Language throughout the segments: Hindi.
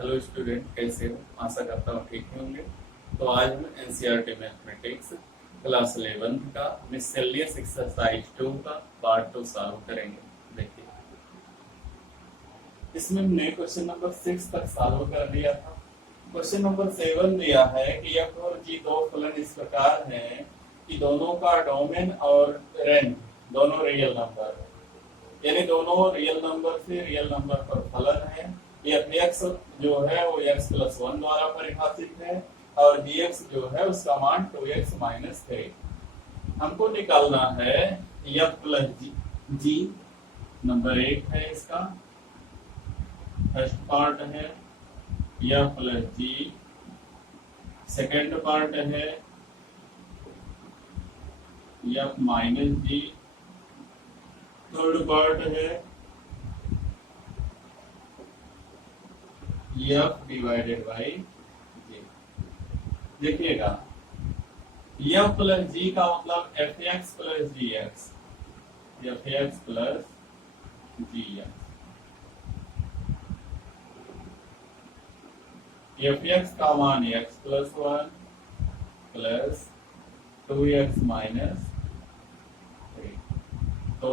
हेलो स्टूडेंट, कैसे हो? आशा करता हूँ ठीक ही होंगे। तो आज हम एनसीईआरटी मैथमेटिक्स क्लास 11 का मिससेलियस एक्सरसाइज 2 का पार्ट 2 सॉल्व करेंगे। देखिए, इसमें हमने क्वेश्चन नंबर 6 तक सॉल्व कर दिया था। क्वेश्चन नंबर 7 दिया है कि एफ और जी दो फलन इस प्रकार हैं कि दोनों का डोमेन और रेंज दोनों रियल नंबर है, यानी दोनों रियल नंबर से रियल नंबर पर फलन है। एफ एक्स जो है वो एक्स प्लस 1 द्वारा परिभाषित है और जी एक्स जो है उसका मान 2x माइनस 3। हमको निकालना है एफ प्लस जी। नंबर 8 है इसका, फर्स्ट पार्ट है एफ प्लस जी। सेकेंड पार्ट है एफ माइनस जी। थर्ड पार्ट है एफ डिवाइडेड बाई जी। देखिएगा, एफ प्लस जी का मतलब एफ एक्स प्लस जी एक्स, एफ एक्स प्लस जी एक्स। एफ एक्स का मान x plus 1 plus 2x minus 3। तो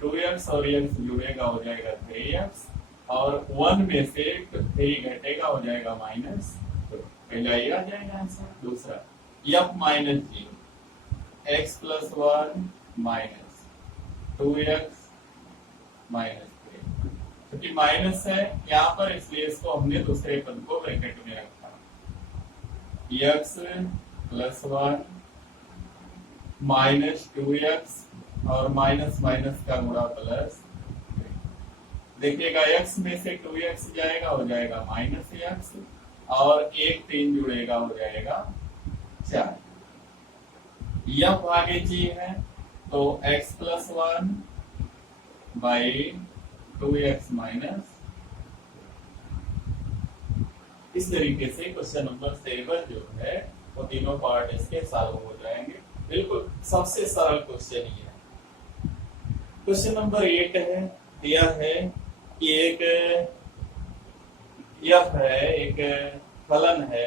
2x और x जुड़ेगा हो जाएगा 3x और 1 में से 3 घटेगा हो जाएगा माइनस 2। पहला ये आ जाएगा आंसर। दूसरा F minus G, X plus 1 minus 2x minus 3। क्योंकि माइनस है यहाँ पर इसलिए इसको हमने दूसरे पद को ब्रैकेट में रखा। एक्स प्लस 1 माइनस 2x और माइनस माइनस का गुणा प्लस। देखिएगा, x में से 2x जाएगा हो जाएगा माइनस x और 1 3 जुड़ेगा हो जाएगा 4। यह आगे जी है तो x plus 1 by 2x minus. इस तरीके से क्वेश्चन नंबर 7 जो है वो तीनों पार्ट इसके सॉल्व हो जाएंगे। बिल्कुल सबसे सरल क्वेश्चन ये है। क्वेश्चन नंबर 8 है, दिया है कि एक एफ है, एक फलन है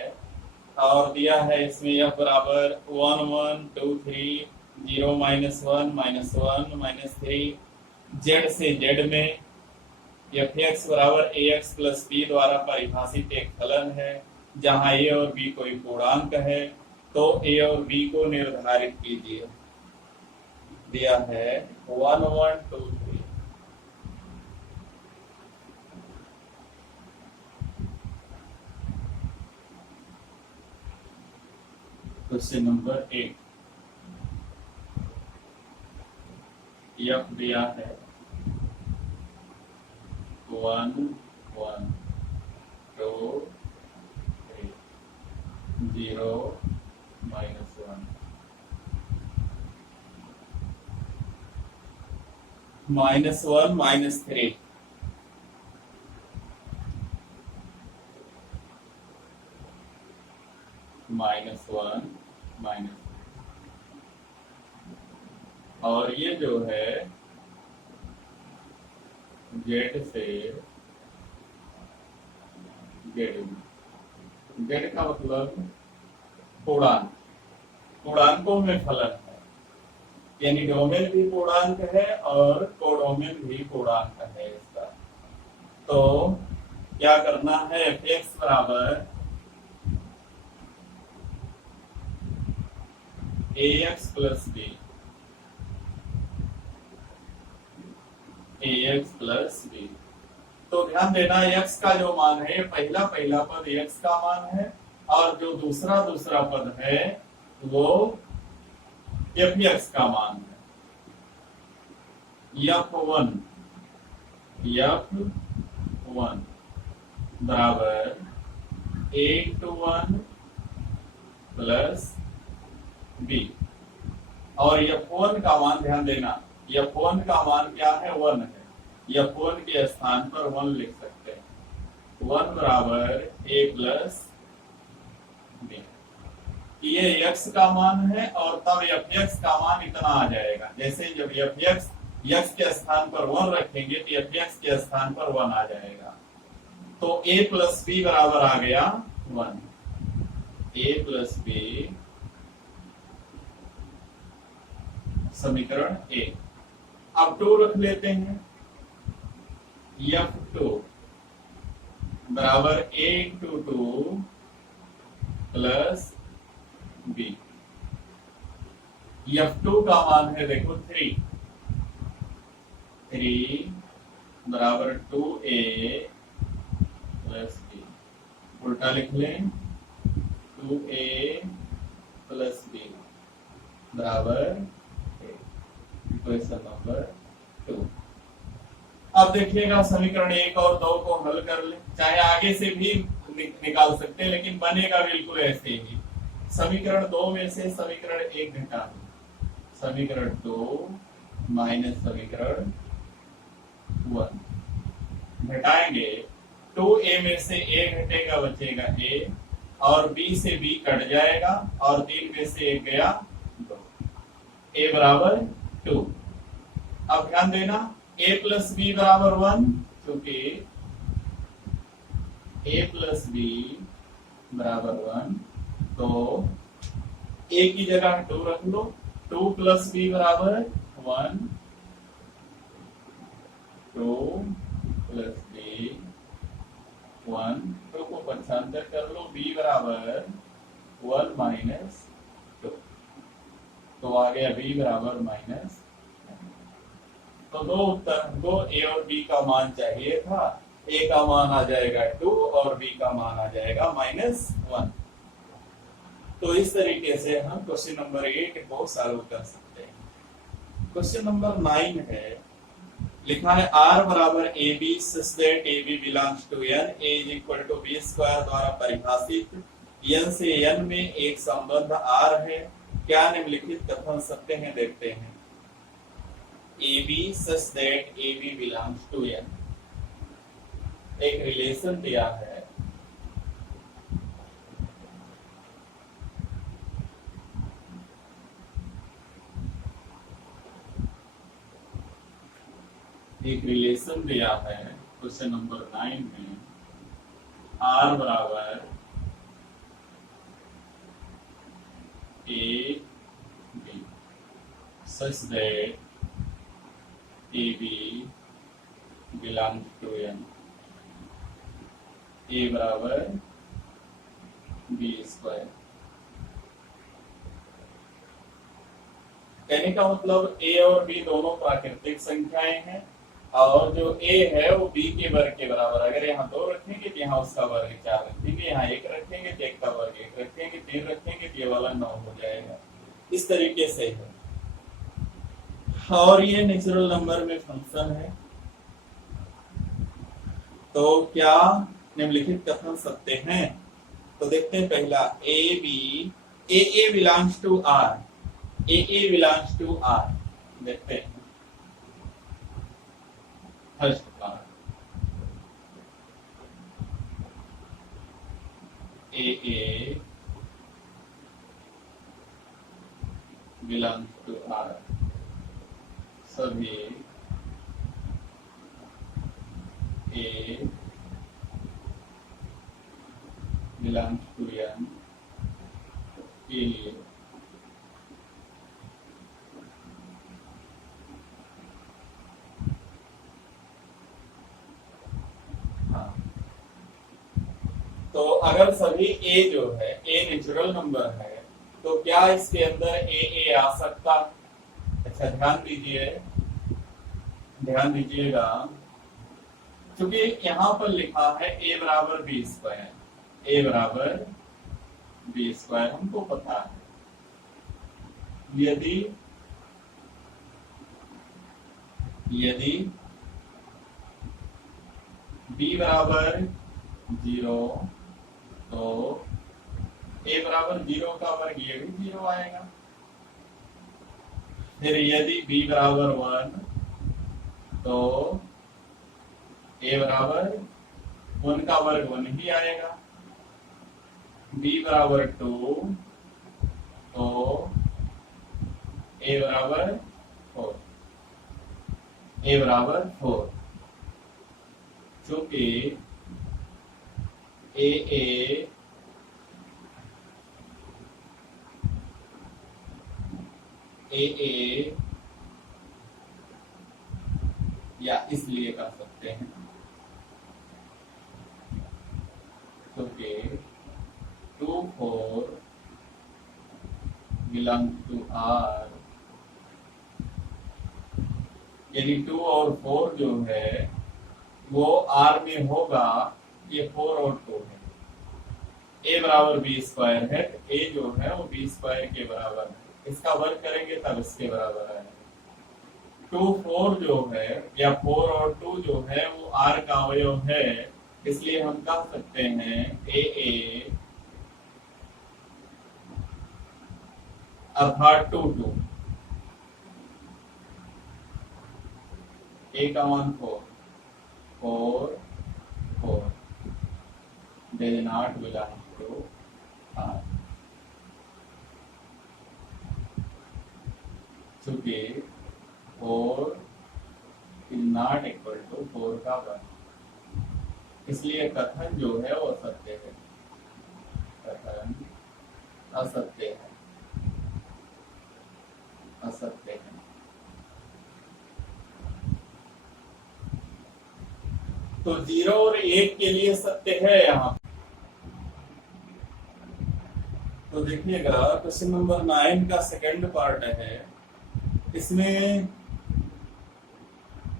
और दिया है इसमें एफ बराबर 1 1 2 3 0 माइनस 1 माइनस 1 माइनस 3 जेड से जेड में एफ एक्स बराबर ए एक्स प्लस बी द्वारा परिभाषित एक फलन है जहां ए और बी कोई पूर्णांक है। तो ए और बी को निर्धारित कीजिए। दिया है 1 1 2 3। क्वेश्चन नंबर 8, एफ दिया है 1 1 2 3 0 minus 1 minus 1 minus 3। Minus 1 minus, और ये जो है जेड से जेड, जेड का मतलब पूर्णांक, पूर्णांकों में फलन है, यानी डोमेन भी पूर्णांक है और कोडोमेन भी पूर्णांक है इसका। तो क्या करना है, एफ एक्स बराबर ए एक्स प्लस बी, ए एक्स प्लस बी। तो ध्यान देना, x का जो मान है पहला पद x का मान है और जो दूसरा पद है वो एफ एक्स का मान है। F1 बराबर 8 to 1 प्लस बी, और F1 का मान ध्यान देना, F1 का मान क्या है, 1 है। F1 के स्थान पर 1 लिख सकते हैं। 1 बराबर a प्लस बी। ये x का मान है और तब fx का मान इतना आ जाएगा। जैसे जब fx x के स्थान पर 1 रखेंगे तो fx के स्थान पर 1 आ जाएगा। तो a प्लस बी बराबर आ गया 1। a प्लस बी समीकरण ए। अब 2 रख लेते हैं। f2 बराबर a into 2 plus B. f2 का मान है देखो 3 बराबर 2a प्लस बी। उल्टा लिख लें 2a प्लस बी बराबर इक्वेशन नंबर 2। अब देखिएगा समीकरण 1 और 2 को हल कर ले, चाहे आगे से भी निकाल सकते हैं लेकिन बनेगा बिल्कुल ऐसे ही। समीकरण 2 में से समीकरण 1 घटा दो, समीकरण 2 माइनस समीकरण 1 घटाएंगे। 2a में से a घटेगा बचेगा a और b से b कट जाएगा और 3 में से 1 गया 2, a बराबर 2। अब ध्यान देना a प्लस बी बराबर 1, क्योंकि a प्लस बी बराबर 1 तो a की जगह 2 रख लो। 2 प्लस बी बराबर 1, 2 प्लस बी 1, 2 को पक्षांतर कर लो, b बराबर 1 माइनस 2, तो आ गया b बराबर माइनस। तो दो उत्तर, हमको a और b का मान चाहिए था। a का मान आ जाएगा 2 और b का मान आ जाएगा -1। तो इस तरीके से हम क्वेश्चन नंबर 8 को सॉल्व कर सकते हैं। क्वेश्चन नंबर 9 है, लिखा है r बराबर A B such that A B belongs to n, a is equal to B square द्वारा परिभाषित n से n में एक संबंध r है। क्या निम्नलिखित कथन सत्य हैं, देखते हैं। A B such that A B belongs to n, एक रिलेशन दिया है। एक रिलेशन दिया है क्वेश्चन नंबर 9 में, r बराबर A B such that A B belongs to n, a बराबर बी स्क्वायर। कहने का मतलब a और b दोनों प्राकृतिक संख्याएं हैं और जो a है वो b के वर्ग के बराबर। अगर यहाँ 2 रखेंगे तो यहाँ उसका वर्ग 4 रखेंगे, यहाँ 1 रखेंगे तो 1 का वर्ग 1 रखेंगे, 3 रखेंगे तो ये वाला 9 हो जाएगा। इस तरीके से है और ये नेचुरल नंबर में फंक्शन है। तो क्या निम्नलिखित कथन सत्य हैं, तो देखते हैं। पहला A B A belongs to R, A belongs to R, देखते हैं। First part A belongs to R, सभी ए बिलोंग्स टू n के लिए तो अगर सभी a जो है a नेचुरल नंबर है तो क्या इसके अंदर a आ सकता? अच्छा ध्यान दीजिएगा, क्योंकि यहाँ पर लिखा है a बराबर बी स्क्वायर, a बराबर बी स्क्वायर हमको पता है। यदि b बराबर 0 तो a बराबर 0 का वर्ग ये भी 0 आएगा। फिर यदि b बराबर 1 तो a बराबर 1 का वर्ग 1 ही आएगा। b बराबर 2 तो a बराबर 4, a बराबर 4, क्योंकि ए या इसलिए कर सकते हैं क्योंकि 2 4 बिलोंग टू आर, यानी 2 और 4 जो है वो आर में होगा। ये 4 और 2 है। ए बराबर बी स्क्वायर है, ए जो है वो बी स्क्वायर के बराबर है। इसका वर्क करेंगे तब इसके बराबर आएगा। 2 4 जो है या 4 और 2 जो है वो आर का अवयव है, इसलिए हम कह सकते हैं ए अर्थात 2 2 ए का मान 4 4 4 does not belong to R, चूंकि 4 is not equal to 4 का वर्ग, इसलिए कथन जो है वो असत्य है। कथन असत्य है, असत्य है। तो 0 और 1 के लिए सत्य है यहाँ। तो देखिएगा क्वेश्चन नंबर 9 का सेकंड पार्ट है। इसमें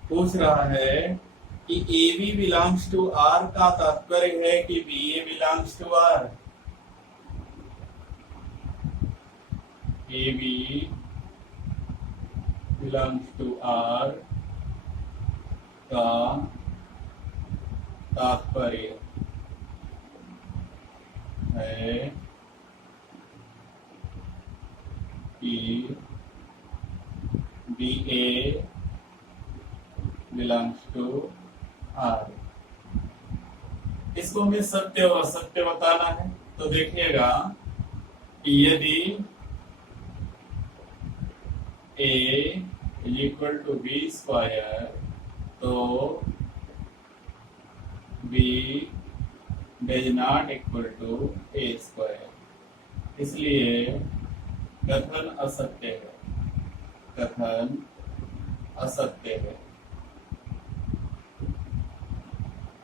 पूछ रहा है कि A B belongs to R का तात्पर्य है कि B A belongs to R. A B belongs to R का तात्पर्य है कि B A belongs to R. इसको हमें सत्य और असत्य बताना है। तो देखिएगा कि यदि A is equal to B square तो B does not equal to A square, इसलिए कथन असत्य है। कथन असत्य है,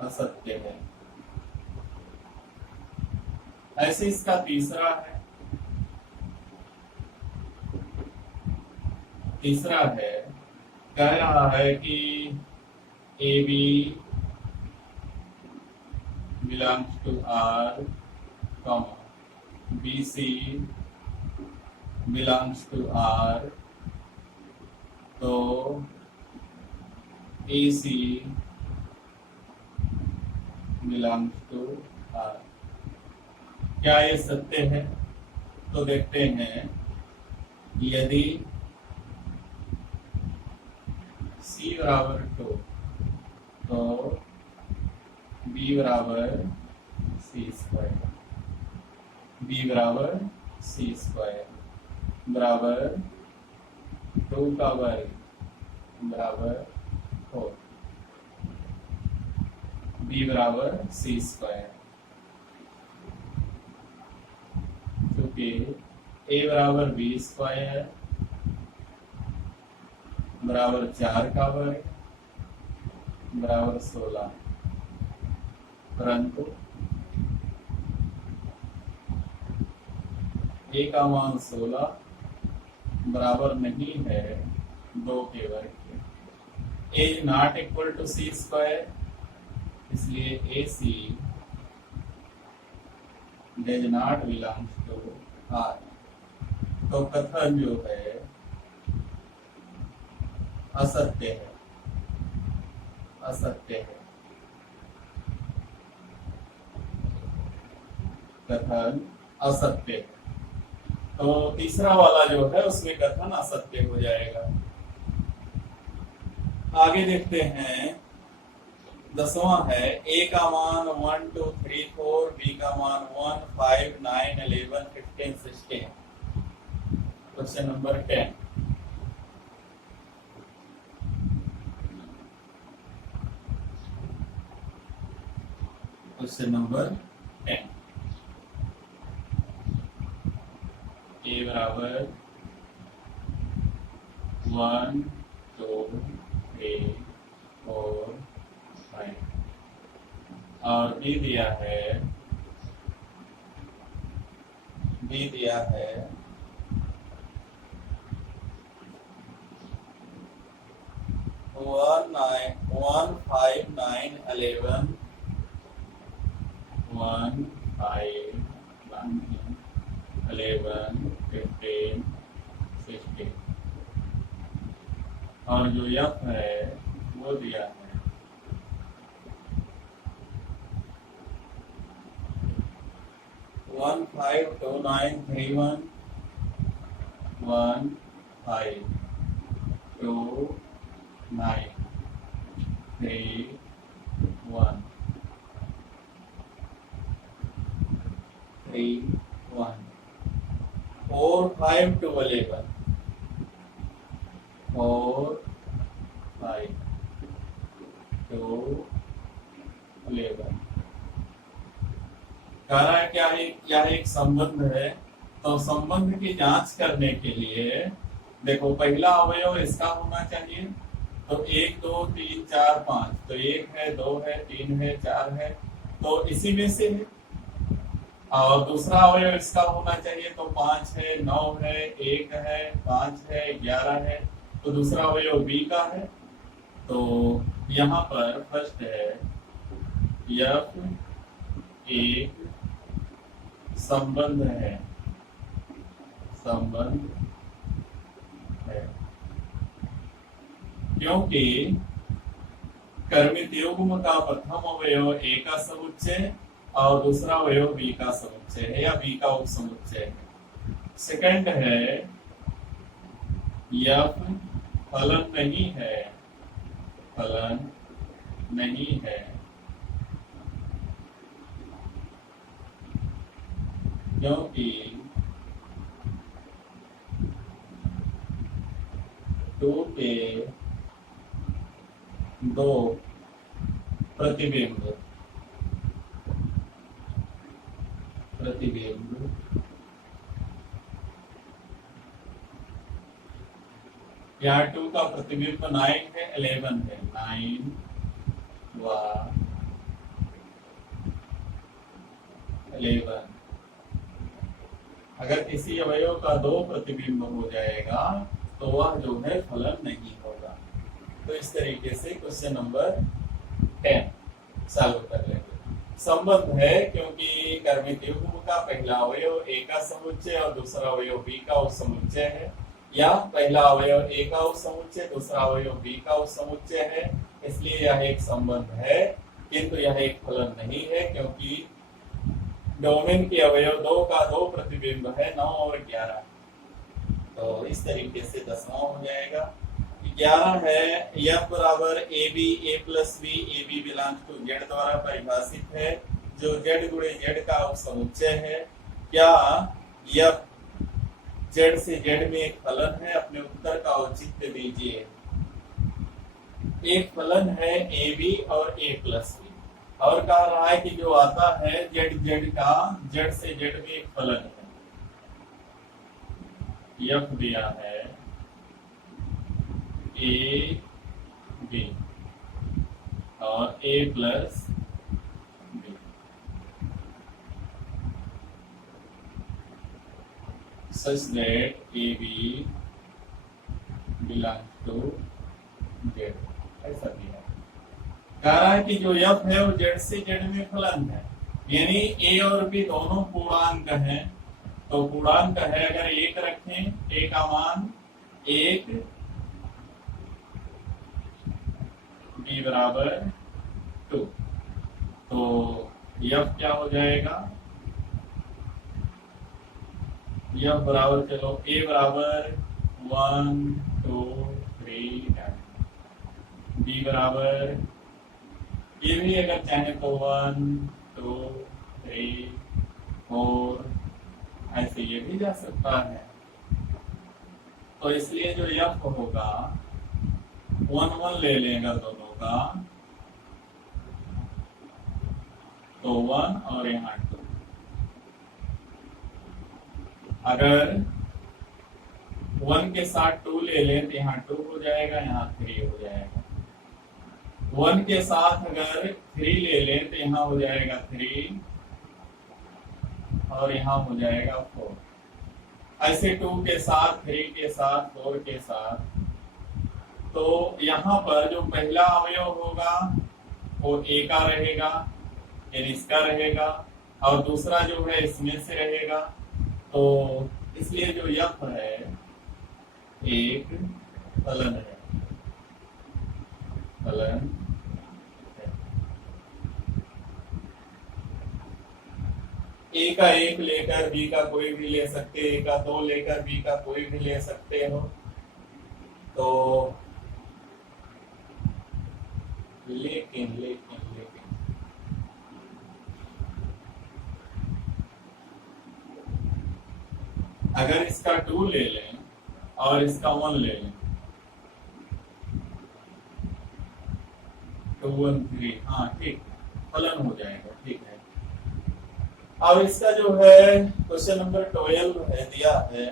असत्य है। ऐसे इसका तीसरा है। तीसरा है, कह रहा है कि A B belongs to R, B C belongs to R, तो A C belongs to R. क्या ये सत्य है? तो देखते हैं, यदि C बराबर 2 तो B बराबर C स्क्वायर, B बराबर C स्क्वायर बराबर 2 का वर्ग बराबर 4, B बराबर C स्क्वायर, क्योंकि A बराबर B स्क्वायर बराबर 4 का वर्ग बराबर 16, परंतु A का मान 16 बराबर नहीं है 2 के वर्ग के। A is not equal to C square, इसलिए AC does not belongs to R। तो कथन जो है असत्य है, असत्य है। कथन असत्य है। तो तीसरा वाला जो है उसमें कथन असत्य हो जाएगा। आगे देखते हैं, 10वां है, ए का मान 1 2 3 4, बी का मान 1 5 9 11 15 16। Question number 10। क्वेश्चन नंबर 10 ए बराबर 1 2 3 4 5 और बी दिया है 1 5 9 11 1 5 9 11 15 16 और जो एफ है वो दिया है 1 5 2 9 3 1 1 5 2 9 3 1 3 1 4 5 2 11 4 5 2 11 कह रहा है क्या एक संबंध है। तो संबंध की जांच करने के लिए देखो पहला अवयव इसका होना चाहिए। तो 1 2 3 4 5 तो 1 है 2 है 3 है 4 है तो इसी में से है। और दूसरा अवयव इसका होना चाहिए तो 5 है 9 है 1 है 5 है 11 है तो दूसरा अवयव बी का है। तो यहाँ पर फर्स्ट है यफ एक संबंध है क्योंकि कर्मित युग्म का प्रथम अवयव ए का समुच्चय और दूसरा अवयव बी का समुच्चय है या बी का उपसमुच्चय है। सेकंड है यफ फलन नहीं है क्योंकि 2 के 2 प्रतिबिंब यहाँ 2 का प्रतिबिंब 9 है 11 है 9 व 11। अगर किसी अवयव का 2 प्रतिबिंब हो जाएगा तो वह जो है फलन नहीं होगा। तो इस तरीके से क्वेश्चन नंबर 10 सॉल्व कर लेंगे। संबंध है क्योंकि कर्मित युग्म का पहला अवयव ए का समुच्चय और दूसरा अवयव बी का उपसमुच्चय है या पहला अवयव ए का उपसमुच्चय दूसरा अवयव बी का उपसमुच्चय है, इसलिए यह एक संबंध है। किंतु यह एक फलन नहीं है क्योंकि डोमेन के अवयव 2 का 2 प्रतिबिंब है 9 और 11। तो इस तरीके से 10वां हो जाएगा। 11 है एफ बराबर A B A plus B A B belong to Z द्वारा परिभाषित है जो जेड गुणे जेड का उपसमुच्चय है। क्या एफ जेड से जेड में एक फलन है? अपने उत्तर का औचित्य दीजिए। एक फलन है ए बी और ए प्लस बी और कह रहा है कि जो आता है जेड जेड का जेड से जेड में एक फलन है। एफ दिया है ए बी और A plus B such that A B belong to Z, ऐसा दिया है। कह रहा है कि जो एफ है वो जेड से जेड में फलन है, यानी ए और बी दोनों पूर्णांक हैं। तो पूर्णांक है अगर 1 रखें, ए का मान 1, बी बराबर 2, तो एफ क्या हो जाएगा? एफ बराबर चलो ए बराबर 1 2 3 बी बराबर ये भी अगर चाहे तो 1 2 3 4 ऐसे ये भी जा सकता है। तो इसलिए जो एफ होगा 1 1 ले लेगा दोनों का, तो 1 और यहाँ 2 अगर 1 के साथ 2 ले लें तो यहाँ 2 हो जाएगा, यहाँ 3 हो जाएगा। 1 के साथ अगर 3 ले लें तो यहाँ हो जाएगा 3 और यहाँ हो जाएगा 4। ऐसे 2 के साथ, 3 के साथ, 4 के साथ, तो यहाँ पर जो पहला अवयव होगा वो ए का रहेगा, यानी इसका रहेगा, और दूसरा जो है इसमें से रहेगा। तो इसलिए जो यफ है एक फलन है, फलन है। ए का 1 लेकर बी का कोई भी ले सकते, ए का 2 लेकर बी का कोई भी ले सकते हो। तो लेकिन अगर इसका 2 ले लें और इसका 1 ले लें, 2 1 3, हाँ ठीक, फलन हो जाएगा, ठीक है। अब इसका जो है क्वेश्चन नंबर 12 है, दिया है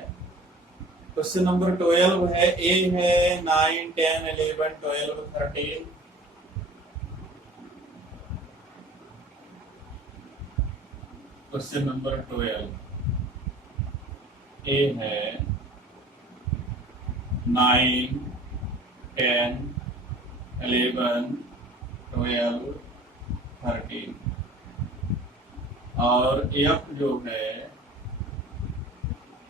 क्वेश्चन नंबर 12 है, ए है 9 10 11 12 13। क्वेश्चन नंबर 12 ए है 9 10 11 12 13 और एफ जो है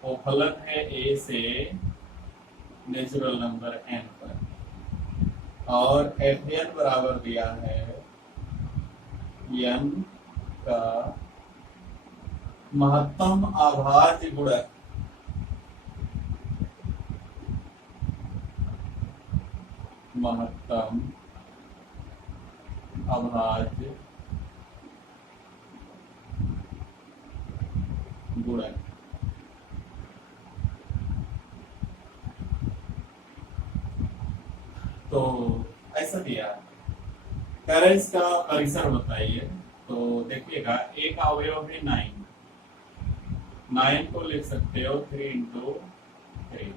वो फलन है ए से नेचुरल नंबर एन पर, और एफ एन बराबर दिया है एन का महत्तम अभाज्य गुणक, महत्तम अभाज्य गुणक। तो ऐसा दिया, कह रहे इसका परिसर बताइए। तो देखिएगा, एक अवयव है 9 को लिख सकते हो 3 into 3,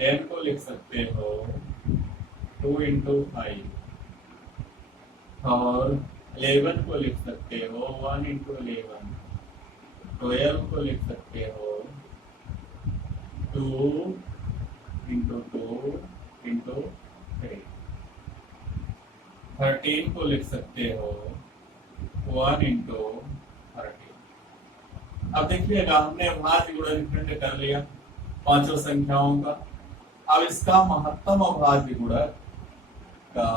10 को लिख सकते हो 2 into 5, और 11 को लिख सकते हो 1 into 11, 12 को लिख सकते हो 2 into 2 into 3, 13 को लिख सकते हो 1 into 13। अब देखिएगा, हमने अभाज्य गुणनखंड कर लिया पांचों संख्याओं का। अब इसका महत्तम अभाज्य गुणक का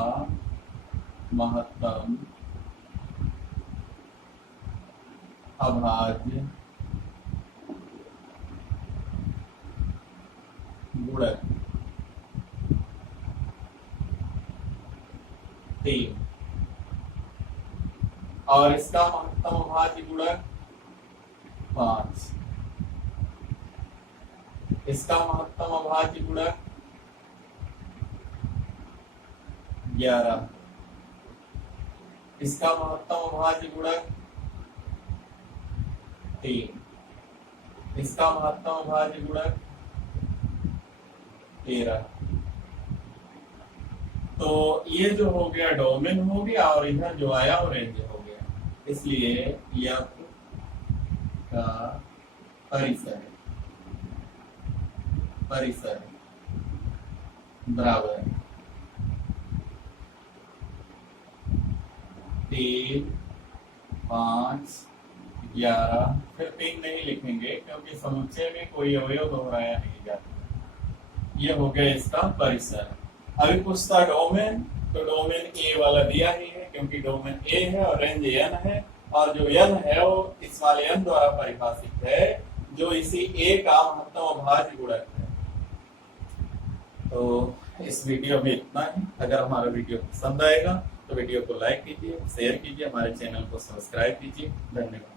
महत्तम अभाज्य गुणक 3, और इसका महत्तम अभाज्य गुणक 5, इसका महत्तम अभाज्य गुणक 11, इसका महत्तम अभाज्य गुणक 3, इसका महत्तम अभाज्य गुणक 13। तो ये जो हो गया डोमेन हो गया, और इधर जो आया वो रेंज हो गया। इसलिए एफ का परिसर बराबर 3 5 11, फिर 3 नहीं लिखेंगे क्योंकि समुच्चय में कोई अवयव दोहराया नहीं जाता। ये हो गया इसका परिसर। अभी पूछता डोमेन, तो डोमेन ए वाला दिया ही है क्योंकि डोमेन ए है और रेंज एन है, और जो एन है वो इस वाले एन द्वारा परिभाषित है जो इसी ए का महत्तम अभाज्य गुणक है। तो इस वीडियो में इतना ही। अगर हमारा वीडियो पसंद आएगा तो वीडियो को लाइक कीजिए, शेयर कीजिए, हमारे चैनल को सब्सक्राइब कीजिए। धन्यवाद।